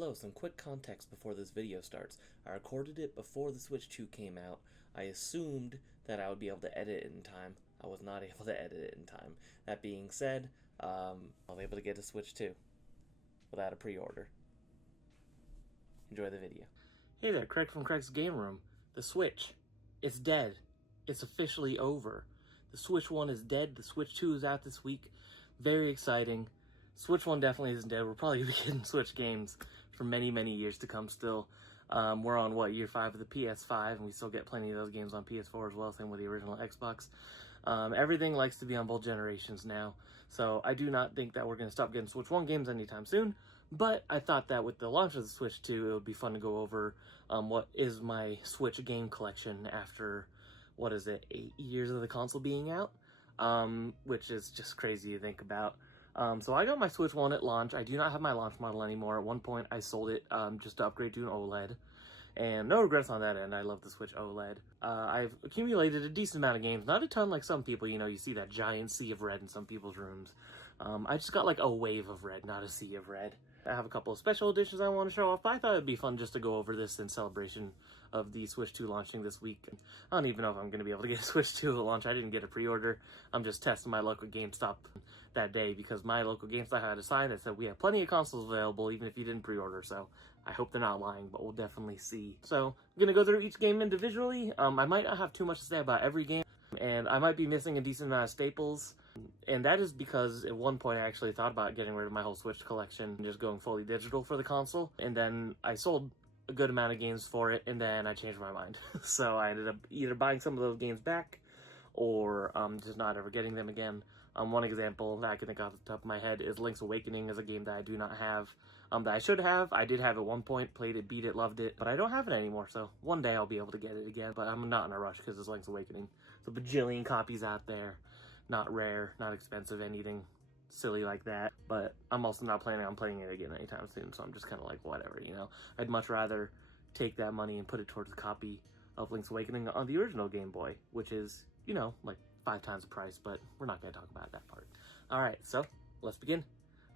Hello, some quick context before this video starts. I recorded it before the Switch 2 came out. I assumed that I would be able to edit it in time. I was not able to edit it in time. That being said, I was able to get a Switch 2 without a pre-order. Enjoy the video. Hey there, Craig from Craig's Game Room. The Switch, it's dead. It's officially over. The Switch 1 is dead. The Switch 2 is out this week. Very exciting. Switch 1 definitely isn't dead. We're probably going to be getting Switch games for many, many years to come still. We're on, year 5 of the PS5, and we still get plenty of those games on PS4 as well, same with the original Xbox. Everything likes to be on both generations now, so I do not think that we're going to stop getting Switch 1 games anytime soon, but I thought that with the launch of the Switch 2, it would be fun to go over what is my Switch game collection after, 8 years of the console being out, which is just crazy to think about. So I got my Switch 1 at launch. I do not have my launch model anymore. At one point, I sold it just to upgrade to an OLED. And no regrets on that end. I love the Switch OLED. I've accumulated a decent amount of games. Not a ton like some people. You see that giant sea of red in some people's rooms. I just got like a wave of red, not a sea of red. I have a couple of special editions I want to show off, but I thought it'd be fun just to go over this in celebration of the Switch 2 launching this week. I don't even know if I'm going to be able to get a Switch 2 at launch. I didn't get a pre-order. I'm just testing my luck with GameStop that day because my local GameStop had a sign that said we have plenty of consoles available even if you didn't pre-order, so I hope they're not lying, but we'll definitely see. So I'm going to go through each game individually. I might not have too much to say about every game, and I might be missing a decent amount of staples. And that is because at one point I actually thought about getting rid of my whole Switch collection and just going fully digital for the console. And then I sold a good amount of games for it, and then I changed my mind. So I ended up either buying some of those games back or just not ever getting them again. One example that I can think off the top of my head is Link's Awakening is a game that I do not have, that I should have. I did have at one point, played it, beat it, loved it, but I don't have it anymore, so one day I'll be able to get it again, but I'm not in a rush because it's Link's Awakening. So a bajillion copies out there, not rare, not expensive, anything silly like that, but I'm also not planning on playing it again anytime soon, so I'm just kind of like, whatever, I'd much rather take that money and put it towards a copy of Link's Awakening on the original Game Boy, which is, like 5 times the price, but we're not going to talk about that part. All right, so let's begin.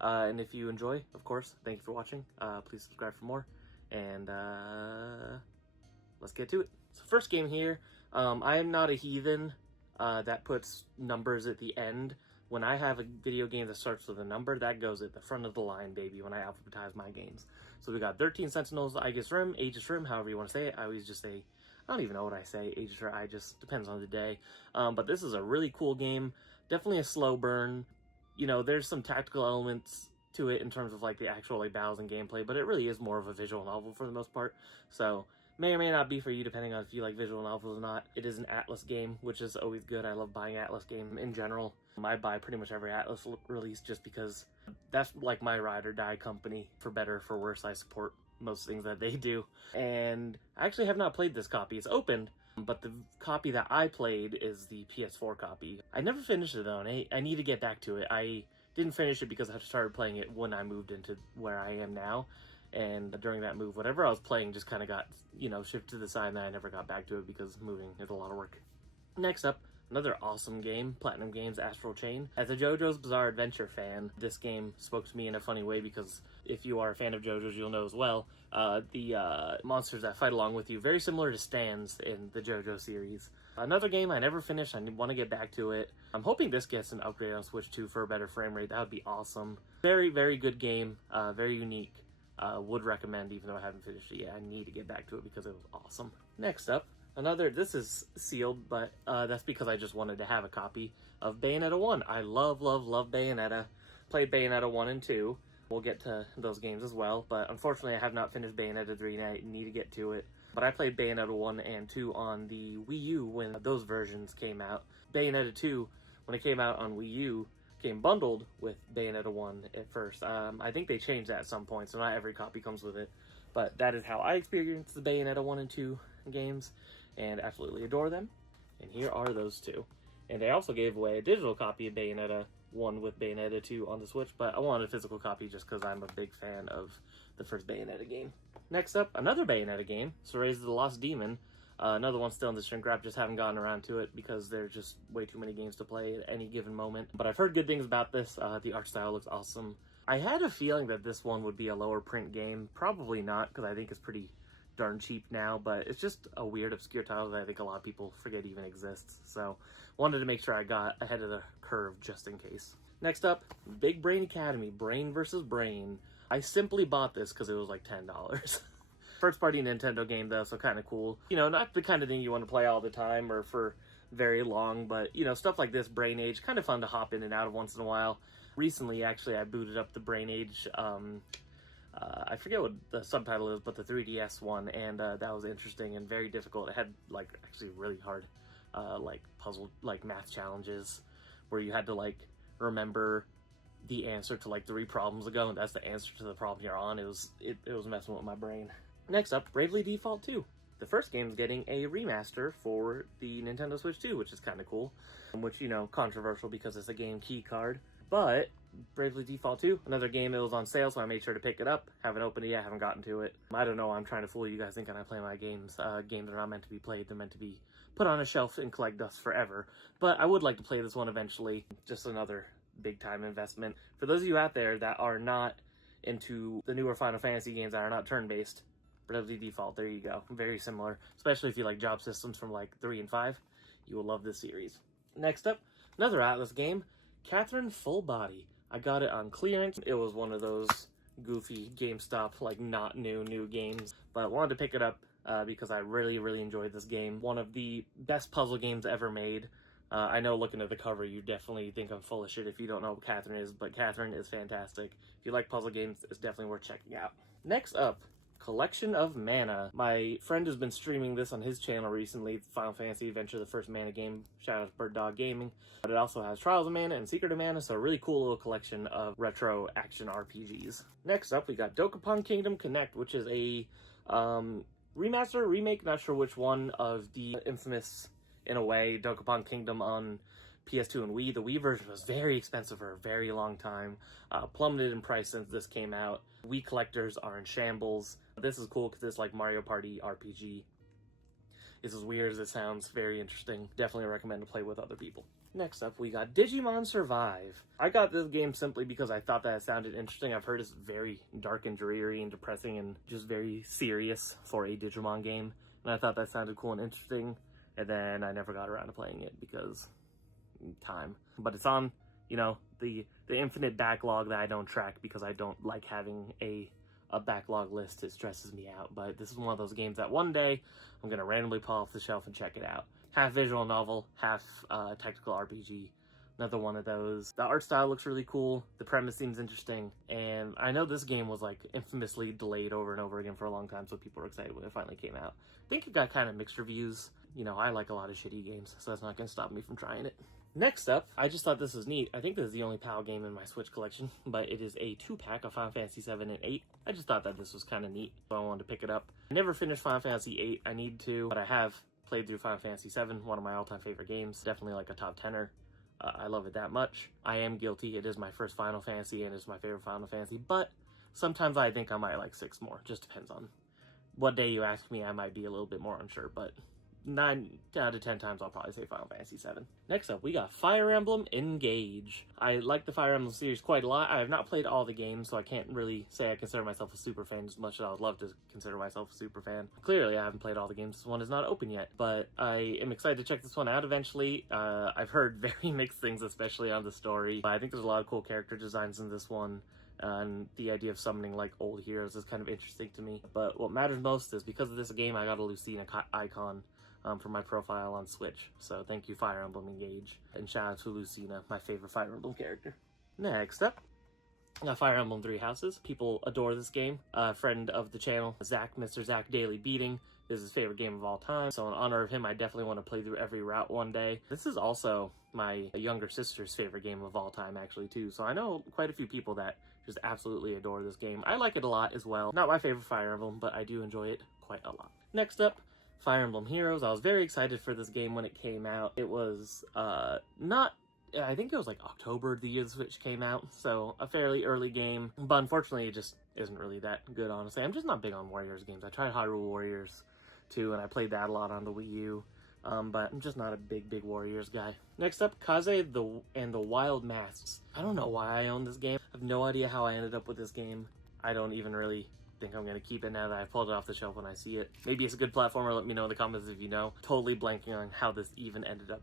And if you enjoy, of course, thank you for watching. Please subscribe for more, and let's get to it. So first game here, I am not a heathen that puts numbers at the end. When I have a video game that starts with a number, that goes at the front of the line, baby, when I alphabetize my games. So we got 13 Sentinels, Aegis Rim, Aegis Rim, however you want to say it. I always just say, I don't even know what I say, Aegis or Aegis, depends on the day. But this is a really cool game, definitely a slow burn. There's some tactical elements to it in terms of like the actual battles and gameplay, but it really is more of a visual novel for the most part. So may or may not be for you depending on if you like visual novels or not. It is an Atlas game, which is always good. I love buying Atlas games in general. I buy pretty much every Atlas release just because that's like my ride or die company. For better or for worse, I support most things that they do. And I actually have not played this copy. It's opened, but the copy that I played is the PS4 copy. I never finished it though, and I need to get back to it. I didn't finish it because I started playing it when I moved into where I am now. And during that move, whatever I was playing just kind of got, shifted to the side, and I never got back to it because moving is a lot of work. Next up, another awesome game, Platinum Games Astral Chain. As a JoJo's Bizarre Adventure fan, this game spoke to me in a funny way because if you are a fan of JoJo's, you'll know as well, the monsters that fight along with you, very similar to stands in the JoJo series. Another game I never finished, I want to get back to it. I'm hoping this gets an upgrade on Switch 2 for a better frame rate. That would be awesome. Very, very good game, very unique. Would recommend, even though I haven't finished it yet. I need to get back to it because it was awesome. Next up, this is sealed, but that's because I just wanted to have a copy of Bayonetta 1. I love, love, love Bayonetta. Played Bayonetta 1 and 2. We'll get to those games as well, but unfortunately I have not finished Bayonetta 3 and I need to get to it. But I played Bayonetta 1 and 2 on the Wii U when those versions came out. Bayonetta 2, when it came out on Wii U, came bundled with Bayonetta 1 at first. I think they changed that at some point, so not every copy comes with it. But that is how I experienced the Bayonetta 1 and 2 games, and absolutely adore them. And here are those two. And they also gave away a digital copy of Bayonetta 1 with Bayonetta 2 on the Switch, but I wanted a physical copy just because I'm a big fan of the first Bayonetta game. Next up, another Bayonetta game, Soraya the Lost Demon. Another one still in the shrink wrap, just haven't gotten around to it because there's just way too many games to play at any given moment. But I've heard good things about this. The art style looks awesome. I had a feeling that this one would be a lower print game. Probably not, because I think it's pretty darn cheap now, but it's just a weird, obscure title that I think a lot of people forget even exists. So, wanted to make sure I got ahead of the curve just in case. Next up, Big Brain Academy, Brain vs. Brain. I simply bought this because it was like $10. First party Nintendo game though, so kind of cool. You know, not the kind of thing you want to play all the time or for very long, but you know, stuff like this, Brain Age, kind of fun to hop in and out of once in a while. Recently, actually, I booted up the Brain Age, I forget what the subtitle is, but the 3DS one, and that was interesting and very difficult. It had, like, actually really hard, like, puzzle, like, math challenges, where you had to, like, remember the answer to, like, 3 problems ago, and that's the answer to the problem you're on. It was messing with my brain. Next up, Bravely Default 2. The first game's getting a remaster for the Nintendo Switch 2, which is kind of cool, which, you know, controversial because it's a game key card. But Bravely Default 2, another game that was on sale, so I made sure to pick it up. Haven't opened it yet, haven't gotten to it. I don't know, I'm trying to fool you guys thinking I play my games. Games are not meant to be played, they're meant to be put on a shelf and collect dust forever. But I would like to play this one eventually. Just another big time investment. For those of you out there that are not into the newer Final Fantasy games that are not turn-based, Bravely Default, there you go. Very similar, especially if you like job systems from like 3 and 5. You will love this series. Next up, another Atlus game, Catherine Full Body. I got it on clearance. It was one of those goofy GameStop, like not new games, but I wanted to pick it up because I really enjoyed this game. One of the best puzzle games ever made. I know looking at the cover, you definitely think I'm full of shit if you don't know what Catherine is, but Catherine is fantastic. If you like puzzle games, it's definitely worth checking out. Next up, Collection of Mana. My friend has been streaming this on his channel recently, Final Fantasy Adventure, the first Mana game. Shout out to Bird Dog Gaming. But it also has Trials of Mana and Secret of Mana, so a really cool little collection of retro action RPGs. Next up, we got Dokapon Kingdom Connect, which is a remaster, remake, not sure which one, of the infamous, in a way, Dokapon Kingdom on PS2 and Wii. The Wii version was very expensive for a very long time, plummeted in price since this came out. Wii collectors are in shambles. This is cool because it's like Mario Party RPG. It's as weird as it sounds, very interesting. Definitely recommend to play with other people. Next up, we got Digimon Survive. I got this game simply because I thought that it sounded interesting. I've heard it's very dark and dreary and depressing and just very serious for a Digimon game. And I thought that sounded cool and interesting. And then I never got around to playing it because time. But it's on, you know, the infinite backlog that I don't track because I don't like having a backlog list. It stresses me out. But this is one of those games that one day I'm going to randomly pull off the shelf and check it out. Half visual novel, half tactical RPG. Another one of those. The art style looks really cool. The premise seems interesting. And I know this game was like infamously delayed over and over again for a long time, so people were excited when it finally came out. I think it got kind of mixed reviews. You know, I like a lot of shitty games, so that's not going to stop me from trying it. Next up, I just thought this was neat. I think this is the only PAL game in my Switch collection, but it is a 2-pack of Final Fantasy 7 and 8. I just thought that this was kind of neat, so I wanted to pick it up. I never finished Final Fantasy 8. I need to, but I have played through Final Fantasy 7, one of my all-time favorite games. Definitely like a top 10er. I love it that much. I am guilty. It is my first Final Fantasy, and it's my favorite Final Fantasy, but sometimes I think I might like 6 more. Just depends on what day you ask me. I might be a little bit more unsure, but 9 out of 10 times I'll probably say Final Fantasy 7. Next up, we got Fire Emblem Engage. I like the Fire Emblem series quite a lot. I have not played all the games, so I can't really say I consider myself a super fan as much as I would love to consider myself a super fan. Clearly, I haven't played all the games. This one is not open yet, but I am excited to check this one out eventually. I've heard very mixed things, especially on the story. But I think there's a lot of cool character designs in this one. And the idea of summoning like old heroes is kind of interesting to me. But what matters most is because of this game, I got a Lucina icon for my profile on Switch. So thank you, Fire Emblem Engage. And shout out to Lucina, my favorite Fire Emblem character. Next up, Fire Emblem Three Houses. People adore this game. A friend of the channel, Mr. Zach Daily Beating, is his favorite game of all time. So in honor of him, I definitely want to play through every route one day. This is also my younger sister's favorite game of all time, actually, too. So I know quite a few people that just absolutely adore this game. I like it a lot as well. Not my favorite Fire Emblem, but I do enjoy it quite a lot. Next up, Fire Emblem Heroes. I was very excited for this game when it came out. It was I think it was like October the year the Switch came out, so a fairly early game. But unfortunately, it just isn't really that good, honestly. I'm just not big on Warriors games. I tried Hyrule Warriors too, and I played that a lot on the Wii U. But I'm just not a big Warriors guy. Next up, Kaze and the Wild Masks. I don't know why I own this game. I have no idea how I ended up with this game. I don't even really think I'm going to keep it now that I pulled it off the shelf when I see it. Maybe it's a good platformer, let me know in the comments if you know. Totally blanking on how this even ended up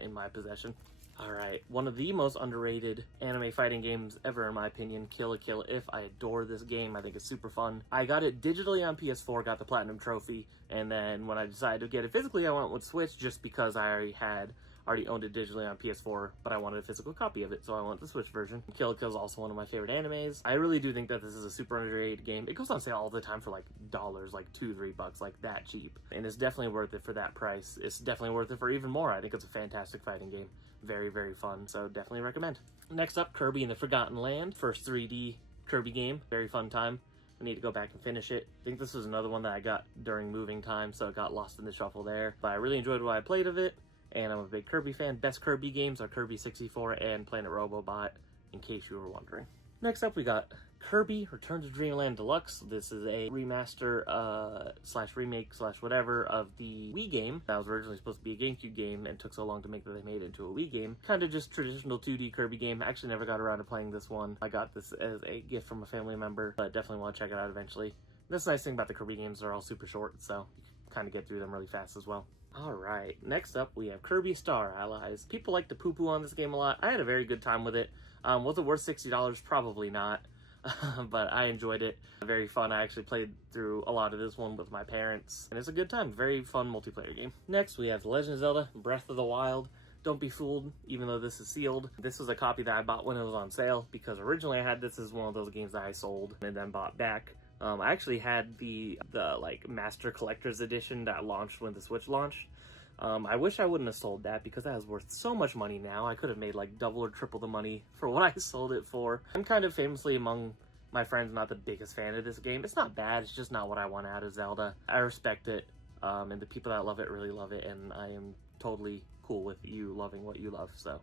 in my possession. Alright, one of the most underrated anime fighting games ever in my opinion, Kill la Kill If. I adore this game, I think it's super fun. I got it digitally on PS4, got the Platinum Trophy, and then when I decided to get it physically, I went with Switch just because I already owned it digitally on PS4, but I wanted a physical copy of it, so I want the Switch version. Kill la Kill is also one of my favorite animes. I really do think that this is a super underrated game. It goes on sale all the time for like dollars, like $2-3, like that cheap. And it's definitely worth it for that price. It's definitely worth it for even more. I think it's a fantastic fighting game. Very, very fun, so definitely recommend. Next up, Kirby and the Forgotten Land. First 3D Kirby game. Very fun time. I need to go back and finish it. I think this was another one that I got during moving time, so it got lost in the shuffle there. But I really enjoyed what I played of it, and I'm a big Kirby fan. Best Kirby games are Kirby 64 and Planet Robobot, in case you were wondering. Next up, we got Kirby Return to Dreamland Deluxe. This is a remaster slash remake slash whatever of the Wii game that was originally supposed to be a GameCube game and took so long to make that they made it into a Wii game. Kind of just traditional 2D Kirby game. I actually never got around to playing this one. I got this as a gift from a family member, but definitely want to check it out eventually. That's the nice thing about the Kirby games, they're all super short, so you can kind of get through them really fast as well. Alright, next up we have Kirby Star Allies. People like to poo-poo on this game a lot. I had a very good time with it. Was it worth $60? Probably not. But I enjoyed it. Very fun. I actually played through a lot of this one with my parents, and it's a good time. Very fun multiplayer game. Next, we have The Legend of Zelda Breath of the Wild. Don't be fooled, even though this is sealed. This was a copy that I bought when it was on sale, because originally I had this as one of those games that I sold and then bought back. I actually had the like Master Collector's Edition that launched when the Switch launched. I wish I wouldn't have sold that because that is worth so much money now. I could have made like double or triple the money for what I sold it for. I'm kind of famously among my friends not the biggest fan of this game. It's not bad, it's just not what I want out of Zelda. I respect it, and the people that love it really love it, and I am totally cool with you loving what you love. So,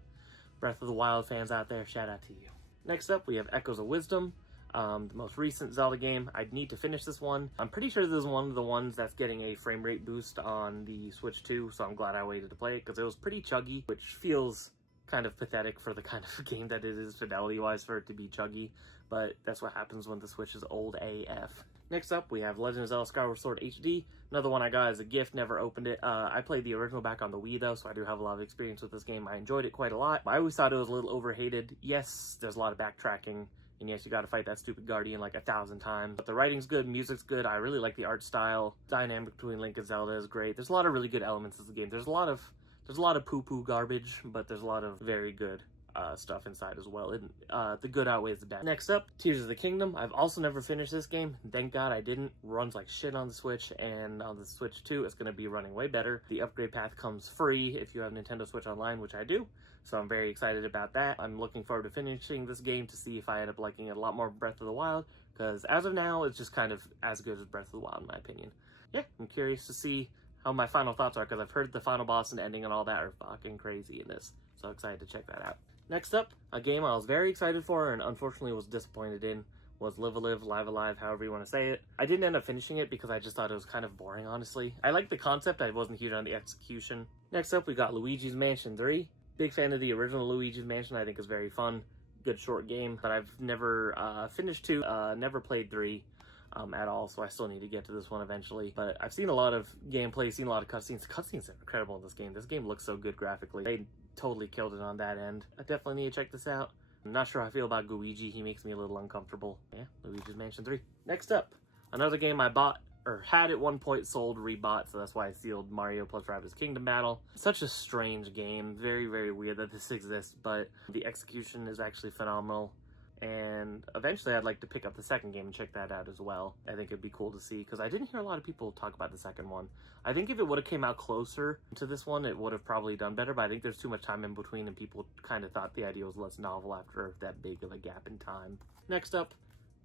Breath of the Wild fans out there, shout out to you. Next up, we have Echoes of Wisdom. The most recent Zelda game. I'd need to finish this one. I'm pretty sure this is one of the ones that's getting a frame rate boost on the Switch 2, so I'm glad I waited to play it because it was pretty chuggy, which feels kind of pathetic for the kind of game that it is fidelity-wise for it to be chuggy, but that's what happens when the Switch is old AF. Next up, we have Legend of Zelda Skyward Sword HD. Another one I got as a gift, never opened it. I played the original back on the Wii though, so I do have a lot of experience with this game. I enjoyed it quite a lot. I always thought it was a little overhated. Yes, there's a lot of backtracking, and yes, you gotta fight that stupid Guardian like 1,000 times. But the writing's good, music's good, I really like the art style. Dynamic between Link and Zelda is great. There's a lot of really good elements of the game. There's a lot of poo-poo garbage, but there's a lot of very good stuff inside as well. The good outweighs the bad. Next up, Tears of the Kingdom. I've also never finished this game. Thank God I didn't. Runs like shit on the Switch, and on the Switch 2, it's going to be running way better. The upgrade path comes free if you have Nintendo Switch Online, which I do. So I'm very excited about that. I'm looking forward to finishing this game to see if I end up liking it a lot more Breath of the Wild, because as of now, it's just kind of as good as Breath of the Wild in my opinion. Yeah, I'm curious to see how my final thoughts are, because I've heard the final boss and ending and all that are fucking crazy in this. So excited to check that out. Next up, a game I was very excited for and unfortunately was disappointed in was Live A-Live, Live A-Live, however you want to say it. I didn't end up finishing it because I just thought it was kind of boring, honestly. I liked the concept, I wasn't huge on the execution. Next up, we got Luigi's Mansion 3. Big fan of the original Luigi's Mansion, I think is very fun. Good short game, but I've never finished 2, never played 3. At all, so I still need to get to this one eventually. But I've seen a lot of gameplay, seen a lot of cutscenes. Cutscenes are incredible in this game. This game looks so good graphically. They totally killed it on that end. I definitely need to check this out. I'm not sure how I feel about Luigi. He makes me a little uncomfortable. Yeah, Luigi's Mansion 3. Next up, another game I bought, or had at one point, sold, rebought, so that's why I sealed Mario plus Rabbids Kingdom Battle. Such a strange game. Very, very weird that this exists, but the execution is actually phenomenal. And eventually I'd like to pick up the second game and check that out as well. I think it'd be cool to see, because I didn't hear a lot of people talk about the second one. I think if it would have came out closer to this one, it would have probably done better, but I think there's too much time in between and people kind of thought the idea was less novel after that big of a gap in time. Next up,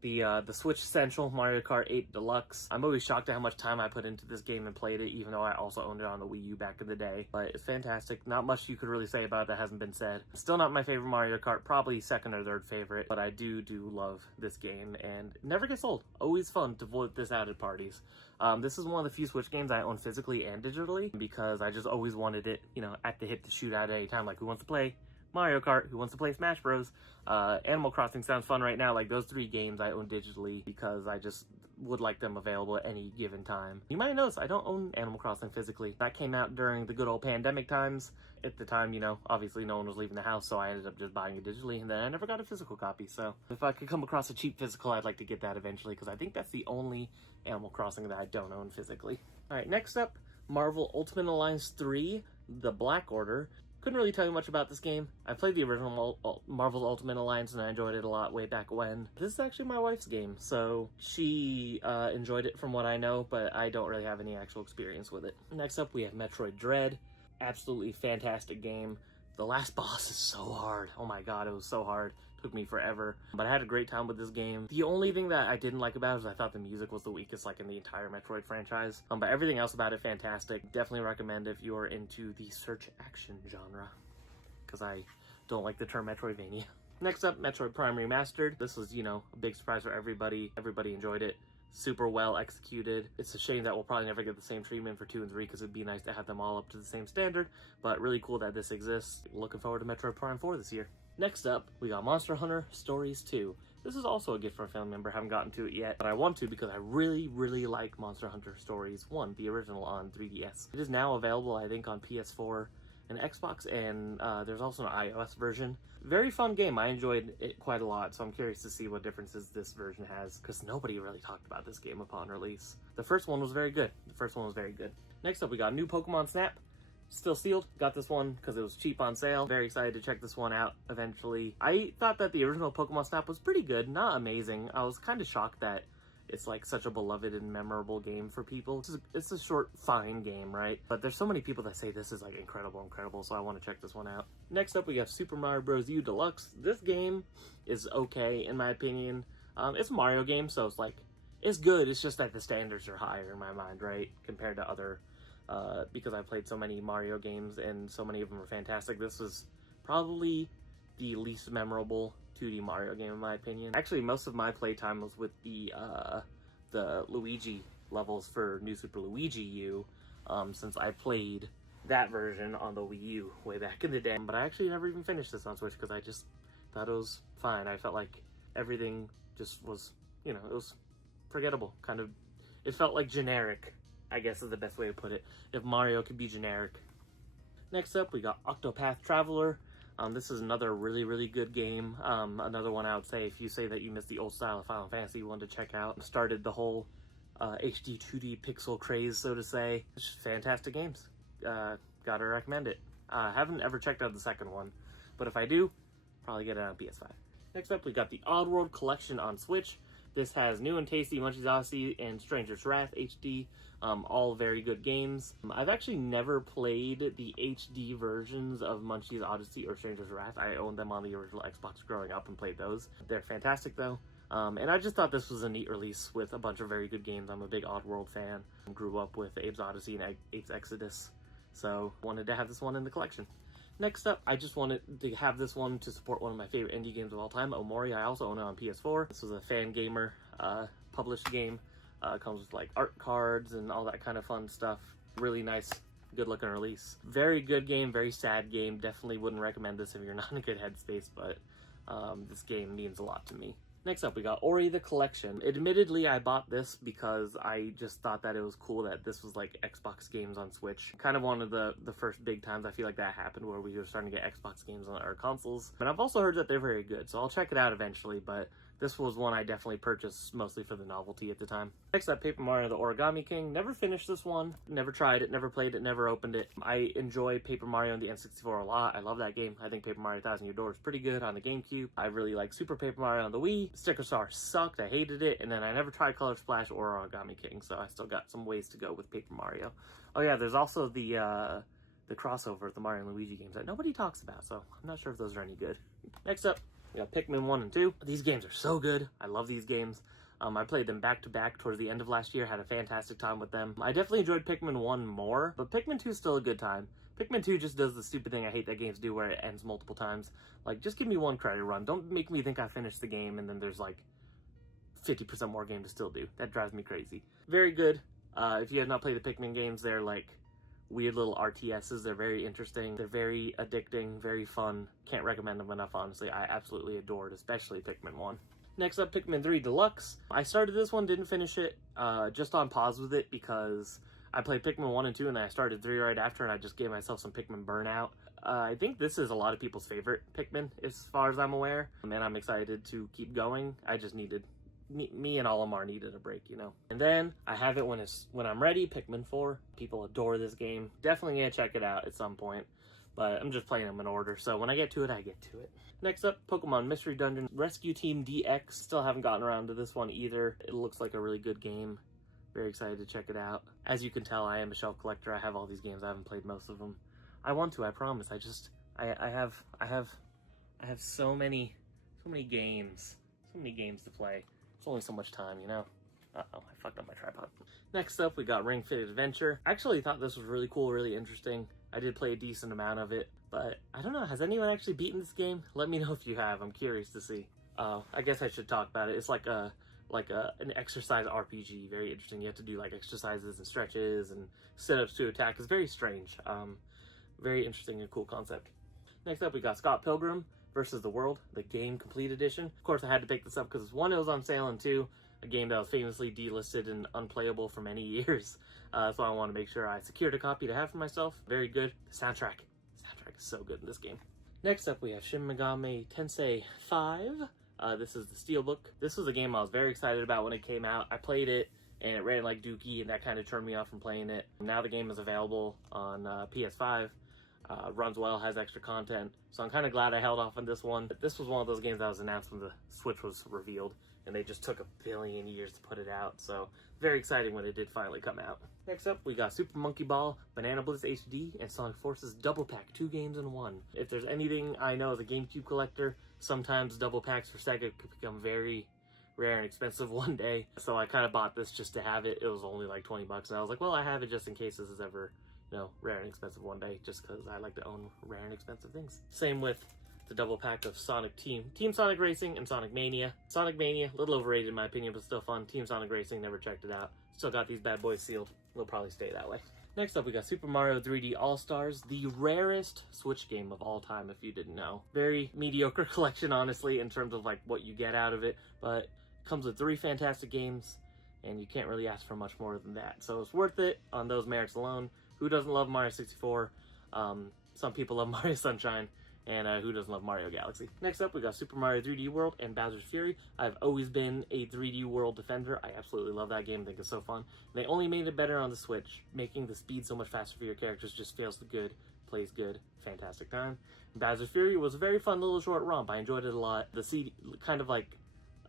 the Switch Essential Mario Kart 8 Deluxe. I'm always shocked at how much time I put into this game and played it, even though I also owned it on the Wii U back in the day. But it's fantastic. Not much you could really say about it that hasn't been said. Still not my favorite Mario Kart, probably second or third favorite, but I do love this game, and it never gets old. Always fun to vote this out at parties. This is one of the few Switch games I own physically and digitally, because I just always wanted it, you know, at the hip to shoot out at any time. Like, who wants to play Mario Kart, who wants to play Smash Bros. Animal Crossing sounds fun right now. Like, those 3 games I own digitally because I just would like them available at any given time. You might notice I don't own Animal Crossing physically. That came out during the good old pandemic times. At the time, you know, obviously no one was leaving the house, so I ended up just buying it digitally, and then I never got a physical copy. So if I could come across a cheap physical, I'd like to get that eventually, because I think that's the only Animal Crossing that I don't own physically. Alright, next up, Marvel Ultimate Alliance 3, The Black Order. Couldn't really tell you much about this game. I played the original Marvel's Ultimate Alliance and I enjoyed it a lot way back when. This is actually my wife's game, so she enjoyed it from what I know, but I don't really have any actual experience with it. Next up, we have Metroid Dread. Absolutely fantastic game. The last boss is so hard. Oh my god, it was so hard. Took me forever, but I had a great time with this game. The only thing that I didn't like about it was I thought the music was the weakest, like, in the entire Metroid franchise. But everything else about it, fantastic. Definitely recommend if you're into the search action genre, because I don't like the term Metroidvania. Next up, Metroid Prime Remastered. This was, you know, a big surprise for everybody. Everybody enjoyed it. Super well executed. It's a shame that we'll probably never get the same treatment for 2 and 3, because it'd be nice to have them all up to the same standard, but really cool that this exists. Looking forward to Metroid Prime 4 this year. Next up, we got Monster Hunter Stories 2. This is also a gift from a family member. Haven't gotten to it yet, but I want to because I really, really like Monster Hunter Stories 1, the original on 3DS. It is now available, I think, on PS4 and Xbox, and there's also an iOS version. Very fun game. I enjoyed it quite a lot, so I'm curious to see what differences this version has, because nobody really talked about this game upon release. The first one was very good. Next up, we got new Pokemon Snap. Still sealed. Got this one because it was cheap on sale. Very excited to check this one out eventually. I thought that the original Pokemon Snap was pretty good, not amazing. I was kind of shocked that it's like such a beloved and memorable game for people. It's a short, fine game, right? But there's so many people that say this is like incredible, so I want to check this one out. Next up, we have Super Mario Bros. U Deluxe. This game is okay, in my opinion. It's a Mario game, so it's like, it's good. It's just that the standards are higher in my mind, right? Compared to other, because I played so many Mario games and so many of them are fantastic. This was probably the least memorable 2D Mario game in my opinion. Actually, most of my playtime was with the Luigi levels for New Super Luigi U, since I played that version on the Wii U way back in the day. But I actually never even finished this on Switch because I just thought it was fine. I felt like everything just was, you know, it was forgettable. Kind of, it felt like generic, I guess is the best way to put it, if Mario could be generic. Next up, we got Octopath Traveler. This is another really, really good game. Another one I would say, if you say that you missed the old style of Final Fantasy, you wanted to check out. Started the whole HD 2D pixel craze, so to say. It's just fantastic games. Gotta recommend it. Haven't ever checked out the second one, but if I do, probably get it on PS5. Next up, we got the Oddworld Collection on Switch. This has New and Tasty, Munchie's Odyssey, and Stranger's Wrath HD. All very good games. I've actually never played the HD versions of Munchie's Odyssey or Stranger's Wrath. I owned them on the original Xbox growing up and played those. They're fantastic though. And I just thought this was a neat release with a bunch of very good games. I'm a big Oddworld fan. Grew up with Abe's Odyssey and Abe's Exodus, so wanted to have this one in the collection. Next up, I just wanted to have this one to support one of my favorite indie games of all time, Omori. I also own it on PS4. This was a Fan Gamer published game. Comes with like art cards and all that kind of fun stuff. Really nice, good looking release. Very good game, very sad game. Definitely wouldn't recommend this if you're not in a good headspace, but this game means a lot to me. Next up, we got Ori the Collection. Admittedly, I bought this because I just thought that it was cool that this was like Xbox games on Switch. Kind of one of the first big times I feel like that happened where we were starting to get Xbox games on our consoles. But I've also heard that they're very good, so I'll check it out eventually, but this was one I definitely purchased mostly for the novelty at the time. Next up, Paper Mario the Origami King. Never finished this one. Never tried it, never played it, never opened it. I enjoy Paper Mario on the N64 a lot. I love that game. I think Paper Mario 1000 Year Door is pretty good on the GameCube. I really like Super Paper Mario on the Wii. Sticker Star sucked. I hated it. And then I never tried Color Splash or Origami King, so I still got some ways to go with Paper Mario. Oh yeah, there's also the crossover of the Mario and Luigi games that nobody talks about, so I'm not sure if those are any good. Next up, we got Pikmin 1 and 2. These games are so good. I love these games. I played them back to back towards the end of last year. Had a fantastic time with them. I definitely enjoyed Pikmin 1 more, but Pikmin 2 is still a good time. Pikmin 2 just does the stupid thing I hate that games do where it ends multiple times. Like, just give me one credit run. Don't make me think I finished the game and then there's like 50% more game to still do. That drives me crazy. Very good. If you have not played the Pikmin games, they're like weird little RTSs. They're very interesting. They're very addicting, very fun. Can't recommend them enough, honestly. I absolutely adored, especially Pikmin 1. Next up, Pikmin 3 Deluxe. I started this one, didn't finish it, just on pause with it because I played Pikmin 1 and 2 and then I started 3 right after, and I just gave myself some Pikmin burnout. I think this is a lot of people's favorite Pikmin, as far as I'm aware, and I'm excited to keep going. I just needed, me and Olimar needed a break, you know. And then I have it when I'm ready, Pikmin 4. People adore this game. Definitely gonna check it out at some point, but I'm just playing them in order, so when I get to it, I get to it. Next up, Pokemon Mystery Dungeon Rescue Team DX. Still haven't gotten around to this one either. It looks like a really good game. Very excited to check it out. As you can tell, I am a shelf collector. I have all these games. I haven't played most of them. I want to, I promise. I have so many games. So many games to play. It's only so much time, you know? Uh-oh, I fucked up my tripod. Next up, we got Ring Fit Adventure. I actually thought this was really cool, really interesting. I did play a decent amount of it, but I don't know, has anyone actually beaten this game? Let me know if you have, I'm curious to see. I guess I should talk about it. It's like an exercise RPG, very interesting. You have to do like exercises and stretches and sit-ups to attack. It's very strange. Very interesting and cool concept. Next up, we got Scott Pilgrim versus the World, the Game Complete Edition. Of course, I had to pick this up because 1, it was on sale, and 2, a game that was famously delisted and unplayable for many years. So I want to make sure I secured a copy to have for myself. Very good. The soundtrack is so good in this game. Next up, we have Shin Megami Tensei 5. This is the Steelbook. This was a game I was very excited about when it came out. I played it, and it ran like Dookie, and that kind of turned me off from playing it. Now the game is available on PS5. Runs well, has extra content, so I'm kind of glad I held off on this one. But this was one of those games that was announced when the Switch was revealed, and they just took a billion years to put it out, so very exciting when it did finally come out. Next up, we got Super Monkey Ball, Banana Blitz HD, and Sonic Forces Double Pack, 2 games in 1. If there's anything I know as a GameCube collector, sometimes double packs for Sega could become very rare and expensive one day, so I kind of bought this just to have it. It was only like 20 bucks, and I was like, well, I have it just in case this is ever, you know, rare and expensive one day, just because I like to own rare and expensive things. Same with the double pack of Sonic Team Sonic Racing and Sonic Mania. Sonic Mania, a little overrated in my opinion, but still fun. Team Sonic Racing, never checked it out. Still got these bad boys sealed. They'll probably stay that way. Next up, we got Super Mario 3D All-Stars, the rarest Switch game of all time, if you didn't know. Very mediocre collection, honestly, in terms of like what you get out of it, but it comes with 3 fantastic games, and you can't really ask for much more than that. So it's worth it on those merits alone. Who doesn't love Mario 64? Some people love Mario Sunshine, and who doesn't love Mario Galaxy? Next up, we got Super Mario 3D World and Bowser's Fury. I've always been a 3D World defender. I absolutely love that game. I think it's so fun. They only made it better on the Switch, making the speed so much faster for your characters just feels good, plays good, fantastic time. And Bowser's Fury was a very fun little short romp. I enjoyed it a lot. The kind of like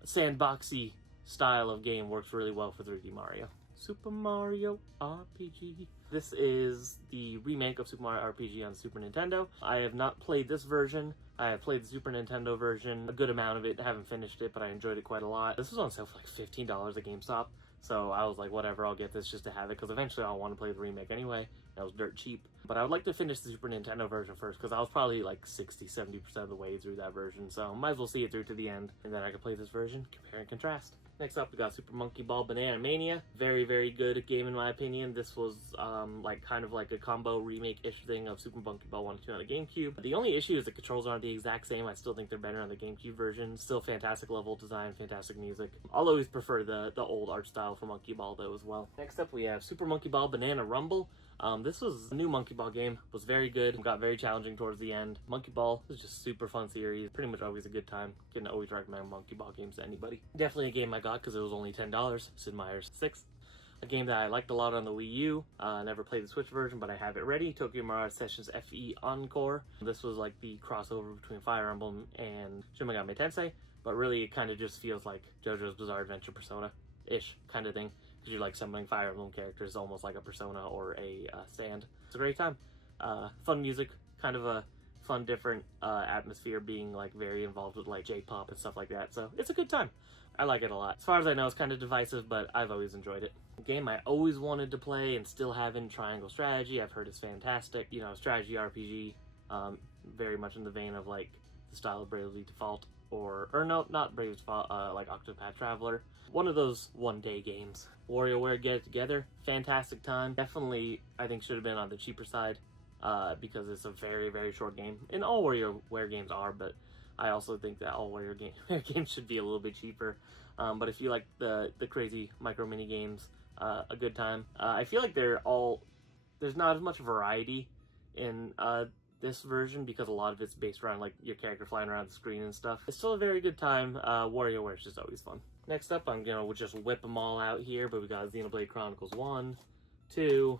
sandboxy style of game works really well for 3D Mario. Super Mario RPG. This is the remake of Super Mario RPG on Super Nintendo. I have not played this version. I have played the Super Nintendo version, a good amount of it. I haven't finished it, but I enjoyed it quite a lot. This was on sale for like $15 at GameStop, so I was like, whatever, I'll get this just to have it, because eventually I'll want to play the remake anyway. That was dirt cheap. But I would like to finish the Super Nintendo version first, because I was probably like 60-70% of the way through that version, so might as well see it through to the end, and then I can play this version, compare and contrast. Next up, we got Super Monkey Ball Banana Mania. Very, very good game in my opinion. This was like kind of like a combo remake-ish thing of Super Monkey Ball 1 and 2 on the GameCube. The only issue is the controls aren't the exact same. I still think they're better on the GameCube version. Still fantastic level design, fantastic music. I'll always prefer the old art style for Monkey Ball though as well. Next up, we have Super Monkey Ball Banana Rumble. This was a new Monkey Ball game, was very good, got very challenging towards the end. Monkey Ball is just super fun series, pretty much always a good time. Can always recommend Monkey Ball games to anybody. Definitely a game I got because it was only $10, Sid Meier's 6th. A game that I liked a lot on the Wii U. Never played the Switch version, but I have it ready. Tokyo Mirage Sessions FE Encore. This was like the crossover between Fire Emblem and Shin Megami Tensei, but really it kind of just feels like JoJo's Bizarre Adventure Persona-ish kind of thing. Because you're like summoning Fire Emblem characters almost like a Persona or a Stand. It's a great time. Fun music, kind of a fun different atmosphere, being like very involved with like J-pop and stuff like that. So it's a good time. I like it a lot. As far as I know, it's kind of divisive, but I've always enjoyed it. A game I always wanted to play and still haven't, Triangle Strategy. I've heard it's fantastic. You know, strategy RPG, very much in the vein of like the style of Bravely Default, or no, not Bravely Default, like Octopath Traveler. One of those one-day games. WarioWare Get It Together, fantastic time. Definitely, I think, should have been on the cheaper side because it's a very, very short game. And all WarioWare games are, but I also think that all WarioWare games should be a little bit cheaper. But if you like the crazy micro mini games, a good time. I feel like there's not as much variety in this version because a lot of it's based around like your character flying around the screen and stuff. It's still a very good time. WarioWare is just always fun. Next up, I'm gonna just whip them all out here, but we got Xenoblade Chronicles 1, 2,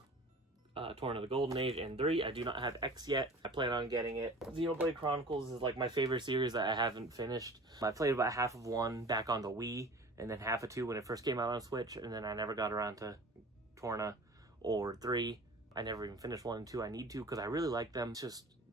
Torn of the Golden Age, and 3. I do not have X yet. I plan on getting it. Xenoblade Chronicles is like my favorite series that I haven't finished. I played about half of 1 back on the Wii, and then half of 2 when it first came out on Switch, and then I never got around to Torna or 3. I never even finished 1 and 2. I need to because I really like them.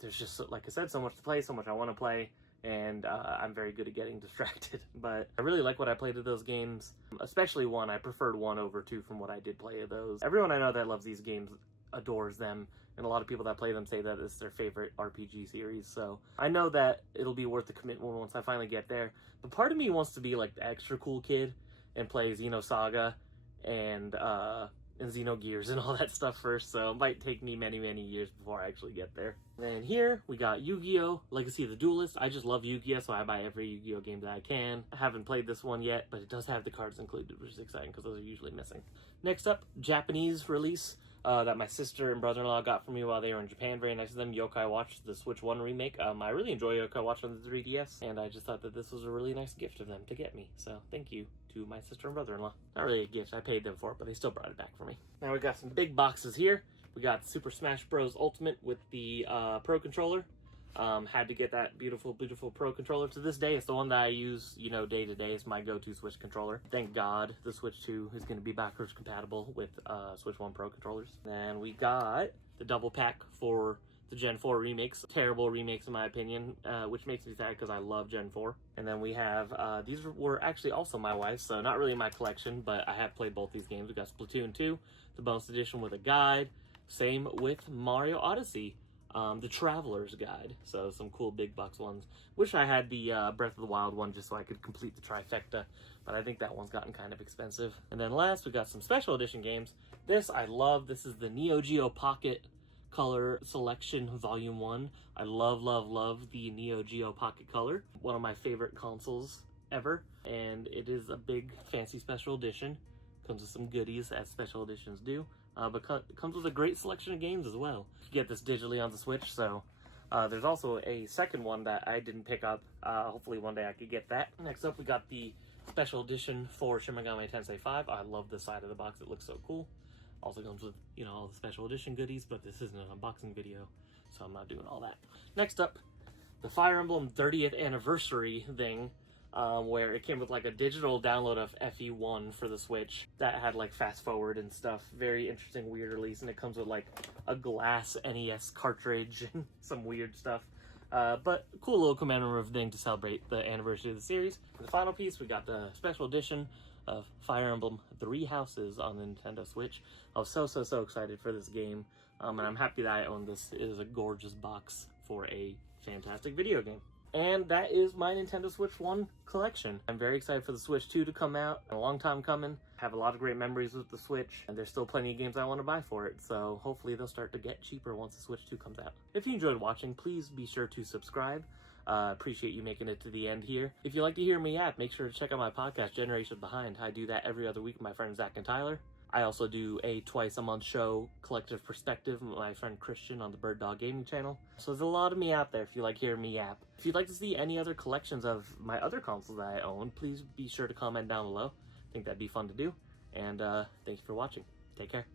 There's just, like I said, so much to play, so much I want to play, and I'm very good at getting distracted. But I really like what I played of those games, especially 1. I preferred 1 over 2 from what I did play of those. Everyone I know that loves these games adores them, and a lot of people that play them say that it's their favorite RPG series, so I know that it'll be worth the commitment once I finally get there. But part of me wants to be like the extra cool kid and play Xenosaga and Xenogears and all that stuff first, so it might take me many, many years before I actually get there. And here, we got Yu-Gi-Oh! Legacy of the Duelist. I just love Yu-Gi-Oh! So I buy every Yu-Gi-Oh! Game that I can. I haven't played this one yet, but it does have the cards included, which is exciting because those are usually missing. Next up, Japanese release that my sister and brother-in-law got for me while they were in Japan. Very nice of them. Yokai Watch, the Switch 1 remake. I really enjoy Yokai Watch on the 3DS, and I just thought that this was a really nice gift of them to get me. So thank you to my sister and brother-in-law. Not really a gift, I paid them for it, but they still brought it back for me. Now we got some big boxes here. We got Super Smash Bros. Ultimate with the Pro Controller. Had to get that beautiful, beautiful Pro Controller. To this day, it's the one that I use, you know, day to day. It's my go-to Switch controller. Thank God the Switch 2 is going to be backwards compatible with Switch 1 Pro controllers. Then we got the double pack for the Gen 4 remakes. Terrible remakes in my opinion, which makes me sad because I love Gen 4. And then we have, these were actually also my wife's, so not really my collection, but I have played both these games. We got Splatoon 2, the bonus edition with a guide. Same with Mario Odyssey. The Traveler's Guide, so some cool big bucks ones. Wish I had the Breath of the Wild one just so I could complete the trifecta, but I think that one's gotten kind of expensive. And then last, we got some special edition games. This I love. This is the Neo Geo Pocket Color Selection Volume 1. I love, love, love the Neo Geo Pocket Color. One of my favorite consoles ever, and it is a big fancy special edition. Comes with some goodies, as special editions do. But it comes with a great selection of games as well. You get this digitally on the Switch, so there's also a second one that I didn't pick up. Hopefully one day I could get that. Next up, we got the special edition for Shin Megami Tensei 5. I love the side of the box. It looks so cool. Also comes with, you know, all the special edition goodies, but this isn't an unboxing video, so I'm not doing all that. Next up, the Fire Emblem 30th anniversary thing. Where it came with like a digital download of FE1 for the Switch that had like fast forward and stuff. Very interesting, weird release, and it comes with like a glass NES cartridge and some weird stuff. But cool little commemorative thing to celebrate the anniversary of the series. For the final piece, we got the special edition of Fire Emblem 3 Houses on the Nintendo Switch. I was so excited for this game, and I'm happy that I own this. It is a gorgeous box for a fantastic video game. And that is my Nintendo Switch 1 collection. I'm very excited for the Switch 2 to come out. A long time coming. Have a lot of great memories with the Switch, and there's still plenty of games I want to buy for it, so hopefully they'll start to get cheaper once the Switch 2 comes out. If you enjoyed watching, please be sure to subscribe. Appreciate you making it to the end here. If you like to hear me yap, make sure to check out my podcast, Generation Behind. I do that every other week with my friends Zach and Tyler. I also do a twice-a-month show, Collective Perspective, with my friend Christian on the Bird Dog Gaming channel. So there's a lot of me out there if you like hearing me yap. If you'd like to see any other collections of my other consoles that I own, please be sure to comment down below. I think that'd be fun to do. And thank you for watching. Take care.